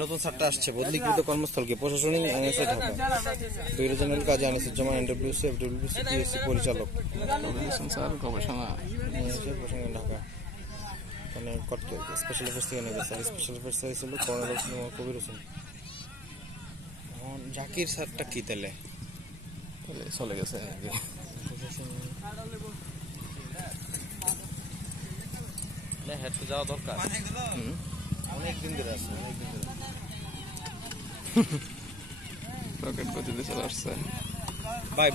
নতুন ছাত্র আসছে বদলিকৃত কর্মস্থলকে প্রশাসনিক আইনসে ঢাকা 2 রিজনাল কাজে আনিসুজ্জামান এনডব্লিউসি এফডব্লিউসি পিএসসি পরিচালক স্যার গবেষণা ঢাকা মানে স্পেশাল অফিস থেকে নিয়ে গেছে স্পেশাল অফিস ছিল কর্নেল কবির হোসেন জাকির স্যারটা কি তাহলে চলে গেছে যাওয়া দরকার অনেকদিন ধরে আছে রকেট গতিতে চলে আসছে ভাই